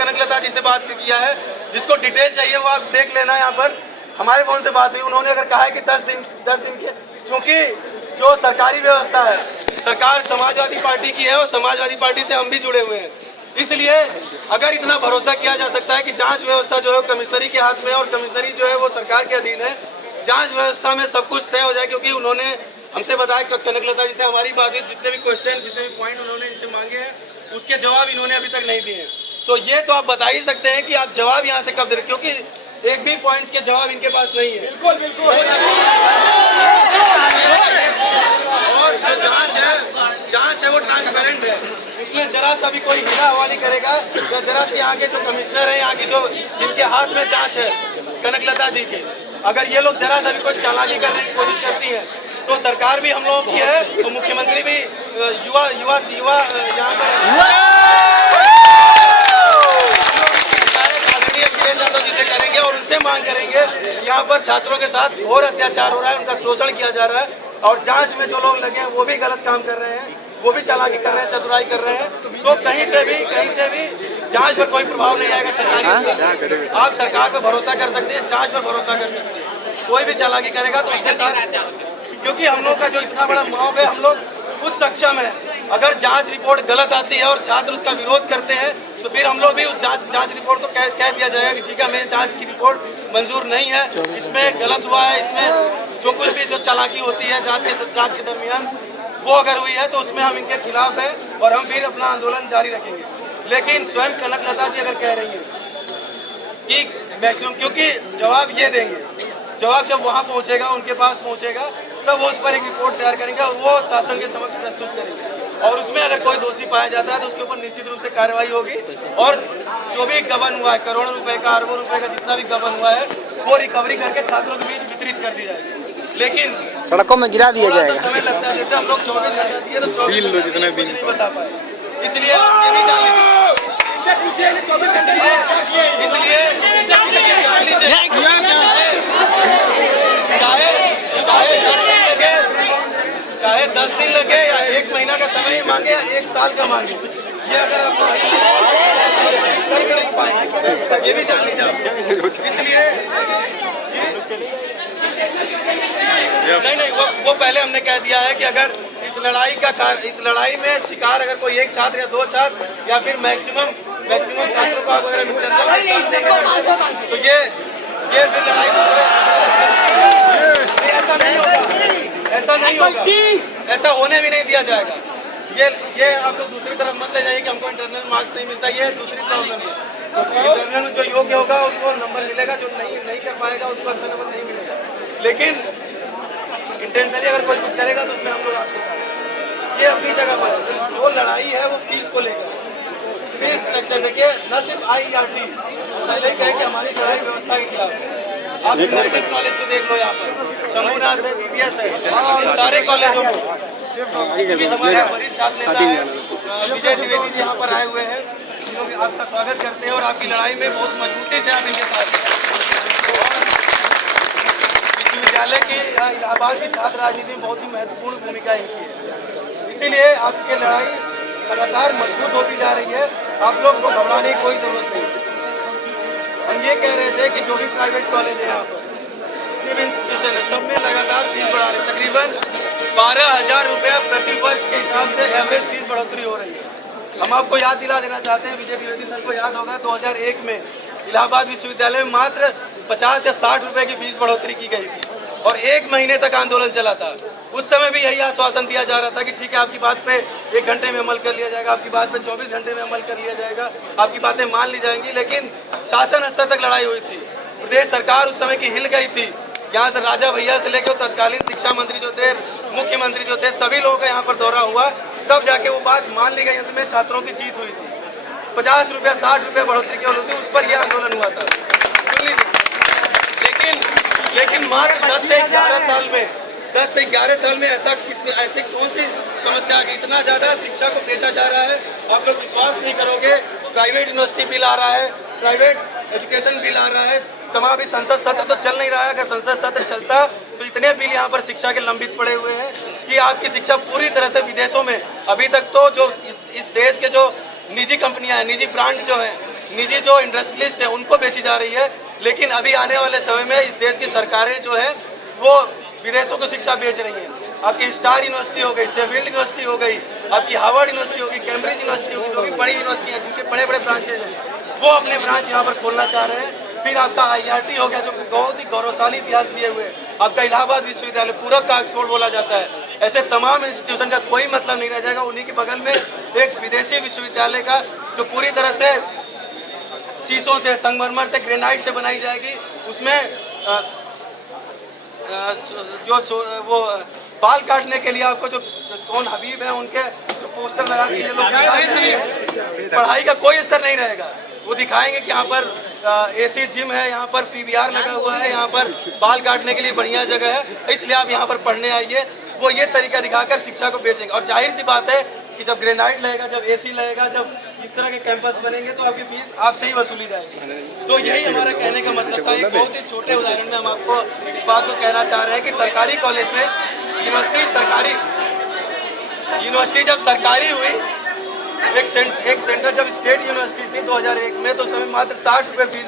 कनकलता जी से बात किया है, जिसको डिटेल चाहिए वो आप देख लेना। यहाँ पर हमारे फोन से बात हुई, उन्होंने अगर कहा है कि 10 दिन के, क्योंकि जो सरकारी व्यवस्था है, सरकार समाजवादी पार्टी की है और समाजवादी पार्टी से हम भी जुड़े हुए हैं, इसलिए अगर इतना भरोसा किया जा सकता है कि जांच व्यवस्था जो है कमिश्नरी के हाथ में, और कमिश्नरी जो है वो सरकार के अधीन है, जांच व्यवस्था में सब कुछ तय हो जाए। क्योंकि उन्होंने हमसे बताया, कनकलता जी से हमारी बात हुई, जितने भी क्वेश्चन, जितने भी पॉइंट उन्होंने इनसे मांगे हैं, उसके जवाब इन्होंने अभी तक नहीं दिए हैं। तो ये तो आप बता ही सकते हैं कि आप जवाब यहाँ से कब दे रहे, क्योंकि एक भी पॉइंट्स के जवाब इनके पास नहीं है। बिल्कुल बिल्कुल। और जो जांच है वो ट्रांसपेरेंट है, इसमें जरा सा भी कोई हीरा हवाली करेगा या जरा सी यहाँ के जो कमिश्नर है, यहाँ की जो जिनके हाथ में जांच है कनकलता जी की, अगर ये लोग जरा सा भी कोई चालाकी करने की कोशिश करती है तो सरकार भी हम लोगों की है, तो मुख्यमंत्री भी युवा यहाँ पर आदरणीय अखिलेश यादव जी से करेंगे और उनसे मांग करेंगे। यहाँ पर छात्रों के साथ घोर अत्याचार हो रहा है, उनका शोषण किया जा रहा है, और जांच में जो लोग लगे हैं वो भी गलत काम कर रहे हैं, वो भी चालाकी कर रहे हैं, चतुराई कर रहे हैं। तो कहीं से भी जांच पर कोई प्रभाव नहीं आएगा सरकारी। आप सरकार पर भरोसा कर सकते हैं, जांच पर भरोसा कर सकते हैं। कोई भी चालाकी करेगा तो उसके साथ, क्योंकि हम लोग का जो इतना बड़ा मॉब है, हम लोग खुद सक्षम है। अगर जांच रिपोर्ट गलत आती है और छात्र उसका विरोध करते हैं तो फिर हम लोग भी उस जांच रिपोर्ट को कह दिया जाएगा कि ठीक है, हमें जांच की रिपोर्ट मंजूर नहीं है, इसमें गलत हुआ है, इसमें जो कुछ भी जो चालाकी होती है जांच के दरमियान वो अगर हुई है तो उसमें हम इनके खिलाफ है और हम फिर अपना आंदोलन जारी रखेंगे। लेकिन स्वयं कनकलता जी अगर कह रही है कि मैक्सिमम, क्योंकि जवाब ये देंगे, जवाब जब वहाँ पहुँचेगा, उनके पास पहुँचेगा, तब वो उस पर एक रिपोर्ट तैयार करेंगे और वो शासन के समक्ष प्रस्तुत करेंगे, और उसमें अगर कोई दोषी पाया जाता है तो उसके ऊपर निश्चित रूप से कार्रवाई होगी, और जो भी गबन हुआ है, करोड़ों रुपए का, अरबों रुपए का जितना भी गबन हुआ है, वो रिकवरी करके छात्रों के बीच वितरित कर दी जाएगी। लेकिन सड़कों में गिरा दिया जाएगा। समय लगता है, जैसे हम लोग 24 घंटा दिए तो 24 घंटे कुछ नहीं बता पाए, इसलिए ये भी जान लीजिए, चाहे 10 दिन लगे या 1 महीना का समय ही मांगे या 1 साल का मांगे, ये अगर आप कर नहीं पाएंगे, ये भी जान लीजिए। इसलिए नहीं, वो पहले हमने कह दिया है कि अगर इस लड़ाई में शिकार अगर कोई एक छात्र या 2 छात्र या फिर मैक्सिमम छात्रों को अगर तो ये फिर लड़ाई ऐसा नहीं होगा, ऐसा होने भी नहीं दिया जाएगा। ये आप लोग दूसरी तरफ मत ले जाइए कि हमको इंटरनल मार्क्स नहीं मिलता, ये दूसरी प्रॉब्लम है। इंटरनल में जो योग्य होगा उसको नंबर मिलेगा, जो नहीं कर पाएगा उसको अच्छा नंबर नहीं मिलेगा। लेकिन इंटेंशनली अगर कोई कुछ करेगा तो उसमें हम लोग आपके साथ, ये अपनी जगह पर। जो लड़ाई है वो फीस को लेकर, फीस स्ट्रक्चर देखिए, न सिर्फ IERT पहले कहे कि हमारी पढ़ाई व्यवस्था के खिलाफ है। आप यूनाइटेड कॉलेज को देख लो, यहाँ पर शंभुनाथ है, BBS है, और सारे कॉलेजों को हमारे वरिष्ठ छात्र नेता है विजय द्विवेदी जी यहाँ पर आए हुए हैं, जो आपका स्वागत करते हैं और आपकी लड़ाई में बहुत मजबूती से आप इनके साथ हैं। विश्वविद्यालय की इलाहाबाद की छात्र राजनीति में बहुत ही महत्वपूर्ण भूमिका इनकी है, इसीलिए आपकी लड़ाई लगातार मजबूत होती जा रही है। आप लोग को घबराने की कोई जरूरत नहीं। हम ये कह रहे थे कि जो भी प्राइवेट कॉलेज है यहाँ पर, इंस्टीट्यूशन है, सब में लगातार फीस बढ़ा रहे, तकरीबन 12,000 रुपया प्रति वर्ष के हिसाब से एवरेज फीस बढ़ोतरी हो रही है। हम आपको याद दिला देना चाहते हैं, विजय द्विवेदी सर को याद होगा 2001 में इलाहाबाद विश्वविद्यालय में मात्र 50 या 60 रुपए की फीस बढ़ोतरी की गई थी और 1 महीने तक आंदोलन चला था। उस समय भी यही आश्वासन दिया जा रहा था कि ठीक है, आपकी बात पे 1 घंटे में अमल कर लिया जाएगा, आपकी बात पे 24 घंटे में अमल कर लिया जाएगा, आपकी बातें मान ली जाएंगी। लेकिन शासन स्तर तक लड़ाई हुई थी, प्रदेश सरकार उस समय की हिल गई थी। यहाँ से राजा भैया से लेकर तत्कालीन शिक्षा मंत्री जो थे, मुख्यमंत्री जो थे, सभी लोगों का यहाँ पर दौरा हुआ, तब जाके वो बात मान ली गई। अंत में छात्रों की जीत हुई थी। 50 रुपया 60 रुपया बढ़ोतरी की होती, उस पर यह आंदोलन हुआ था। लेकिन मात्र 10 से 11 साल में ऐसी कौन सी समस्या आ गई? इतना ज्यादा शिक्षा को बेचा जा रहा है, आप लोग विश्वास नहीं करोगे। प्राइवेट यूनिवर्सिटी बिल आ रहा है, प्राइवेट एजुकेशन बिल आ रहा है, तमाम भी संसद सत्र तो चल नहीं रहा है। अगर संसद सत्र चलता तो इतने बिल यहाँ पर शिक्षा के लंबित पड़े हुए हैं कि आपकी शिक्षा पूरी तरह से विदेशों में, अभी तक तो जो इस देश के जो निजी कंपनियां हैं, निजी ब्रांड जो है, निजी जो इंडस्ट्रियलिस्ट है उनको बेची जा रही है। लेकिन अभी आने वाले समय में इस देश की सरकारें जो है वो विदेशों को शिक्षा बेच रही हैं। आपकी स्टार यूनिवर्सिटी हो गई, शेफील्ड यूनिवर्सिटी हो गई, आपकी हार्वर्ड यूनिवर्सिटी होगी, कैम्ब्रिज यूनिवर्सिटी होगी, जो भी बड़ी यूनिवर्सिटी हैं जिनके बड़े बड़े ब्रांचेज हैं, वो अपने ब्रांच यहाँ पर खोलना चाह रहे हैं। फिर आपका IIT हो गया जो बहुत ही गौरवशाली इतिहास लिए हुए, आपका इलाहाबाद विश्वविद्यालय, पूरब का ऑक्सफोर्ड बोला जाता है। ऐसे तमाम इंस्टीट्यूशन का कोई मतलब नहीं रह जाएगा। उन्हीं के बगल में एक विदेशी विश्वविद्यालय का जो पूरी तरह से शीशों से, संगमरमर से, ग्रेनाइट से बनाई जाएगी। उसमें वो बाल काटने के लिए आपको जो कौन हबीब है उनके जो पोस्टर लगा के ये लोग पढ़ाई का कोई असर नहीं रहेगा। वो दिखाएंगे कि यहाँ पर AC जिम है, यहाँ पर PVR लगा हुआ है, यहाँ पर बाल काटने के लिए बढ़िया जगह है, इसलिए आप यहाँ पर पढ़ने आइए। वो ये तरीका दिखाकर शिक्षा को बेचेंगे। और जाहिर सी बात है कि जब ग्रेनाइट लगेगा, जब AC लगेगा, जब इस तरह के कैंपस बनेंगे तो आपकी फीस आपसे ही वसूली जाएगी। तो यही हमारा कहने का मतलब था। एक बहुत ही छोटे उदाहरण में हम आपको इस बात को कहना चाह रहे हैं कि सरकारी कॉलेज में यूनिवर्सिटी जब सरकारी हुई, एक सेंटर जब स्टेट यूनिवर्सिटी थी 2001 में, तो उस समय मात्र 60 रुपये फीस